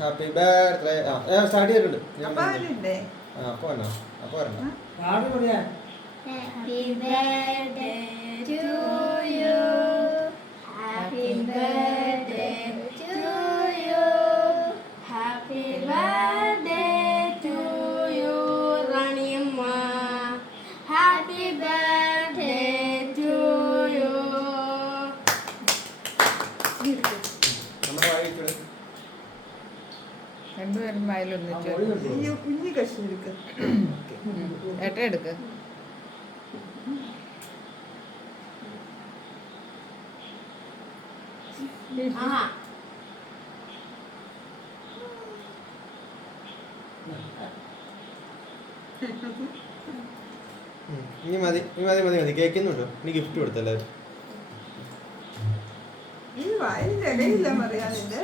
Happy birthday start ചെയ്തിട്ടുണ്ട്. അപ്പൊ വരണം. Happy birthday to you. Happy birthday to you. Happy birthday to you, Ranimma. Happy birthday to you. രണ്ടുപേരും വായിലൊന്നിച്ച് കുഞ്ഞു കഷ്ണം എടുക്ക ഏട്ട എടുക്ക്. ഇനി മതി കേൾക്കുന്നുണ്ടോ? ഇനി ഗിഫ്റ്റ് കൊടുത്തല്ലാരും. ഈ വായിൽ ഇടയില്ല പറയാനിന്റെ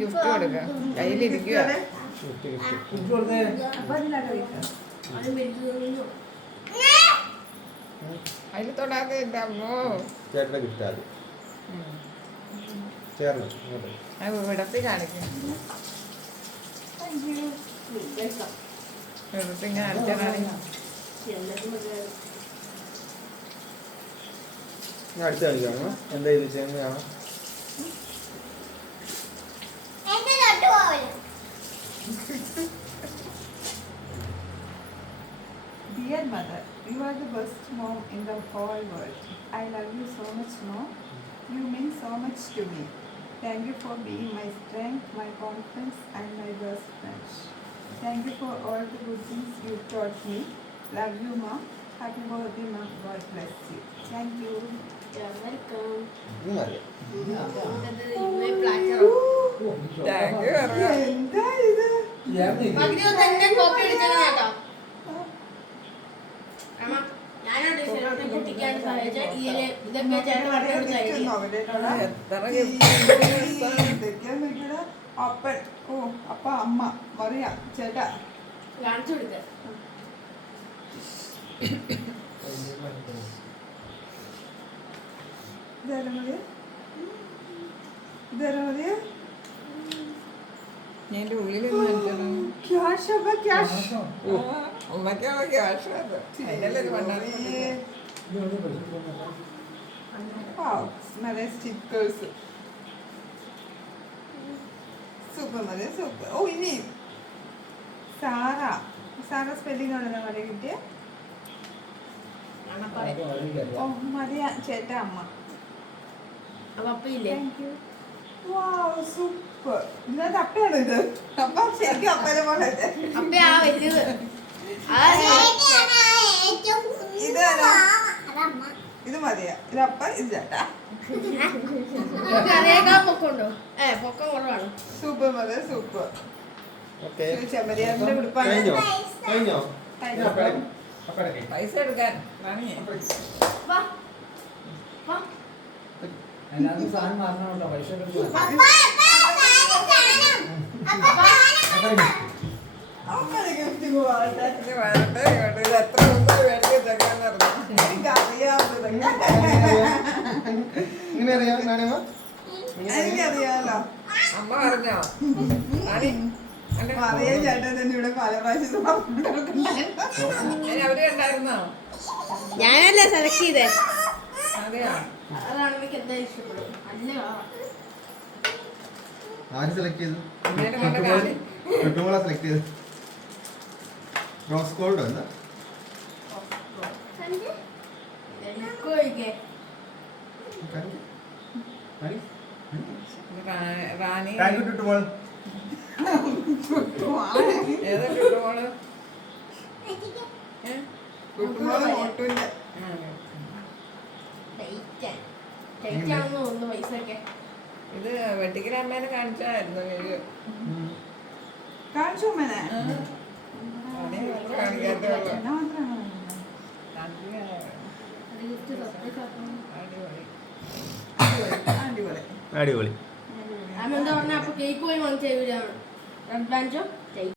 ഗിഫ്റ്റ് കൊടുക്ക. കയ്യിലിരിക്കുക. അതിൽ തൊടാതെ ഇതാമോ. ചേട്ടന്റെ ഗിഫ്റ്റ് ആദ്യം ചേർന്ന് വിടത്തി കാണിക്കും. വിടത്തി കാണിച്ചാണെങ്കിൽ ഞാൻ അടുത്ത് കാണിക്കാണോ? എന്താ ഇത് ചെയ്യുന്നതാണോ? Dear mother, you are the best mom in the whole world. I love you so much, Mom. You mean so much to me. Thank you for being my strength, my confidence, and my best friend. Thank you for all the good things you taught me. Love you, Mom. Happy birthday, Mom. God bless you. Thank you. You're welcome. ഇത് മതി. Thank you. എന്താ ഇത്? അപ്പൻ അപ്പ അമ്മ മറിയ ചേട്ടാ കാണിച്ചു കൊടുക്ക. എന്റെ ഉള്ളിലൊന്നും ഉമ്മക്കുള്ള ക്യാഷ് അതിനല്ലേ ഇത് പണ്ടാണ്. സ്റ്റിക്കേഴ്സ് സൂപ്പർ മതി സൂപ്പർ. ഓ ഇനി സാറ സ്പെല്ലിംഗ് ആണല്ലോ മറിയ കിട്ടിയ. ഓ മറിയ ചേട്ടാ അമ്മ. സൂപ്പർ. ഇതിനകത്ത് അപ്പയാണ് ഇത്. അപ്പ ശരിക്കും അപ്പനെ പോലെ ഇത് മതിയാ. ഇത് അപ്പ ഇത് ചേട്ടാ. സൂപ്പർ മതി സൂപ്പർ. ചെമ്മരിയാറിന്റെ ഉടുപ്പാണ്. പൈസ എടുക്കാൻ സാധനം മാറണോട്ടോ പൈസ ഗിഫ്റ്റ് പോവാട്ടെ. ഇത് എത്ര മുമ്പ് വേണ്ടിയെന്നറിയാം. എനിക്കറിയാലോ. അമ്മ പറഞ്ഞോ മറിയ ചേട്ടൻ തന്നെ ഇവിടെ പല പ്രാവശ്യം അവര് കണ്ടായിരുന്നോ? ഞാനല്ലേ സെലക്ട് ചെയ്തേ. അതെയോ? അതാണ് എനിക്ക് എന്താ ഇഷ്ടപ്പെടും. ആര് സെലക്ട് ചെയ്തു? സെലക്ട് ചെയ്തു. റോസ് ഗോൾഡ് എന്താ? റാണി ഏതാ കിട്ടുമോള്? കുട്ടുമോള് മോട്ടുവിന്റെ ഇത് വെട്ടിക്കലമ്മേനെ കാണിച്ചായിരുന്നു. കാണിച്ചു അമ്മേനെ. കാണിക്കാത്ത അടിപൊളി. അടിപൊളി. അമ്മ എന്താ പറഞ്ഞ അപ്പൊ കേക്ക് പോയി വാങ്ങിച്ച വീടാണ് അഡ്വാൻസോ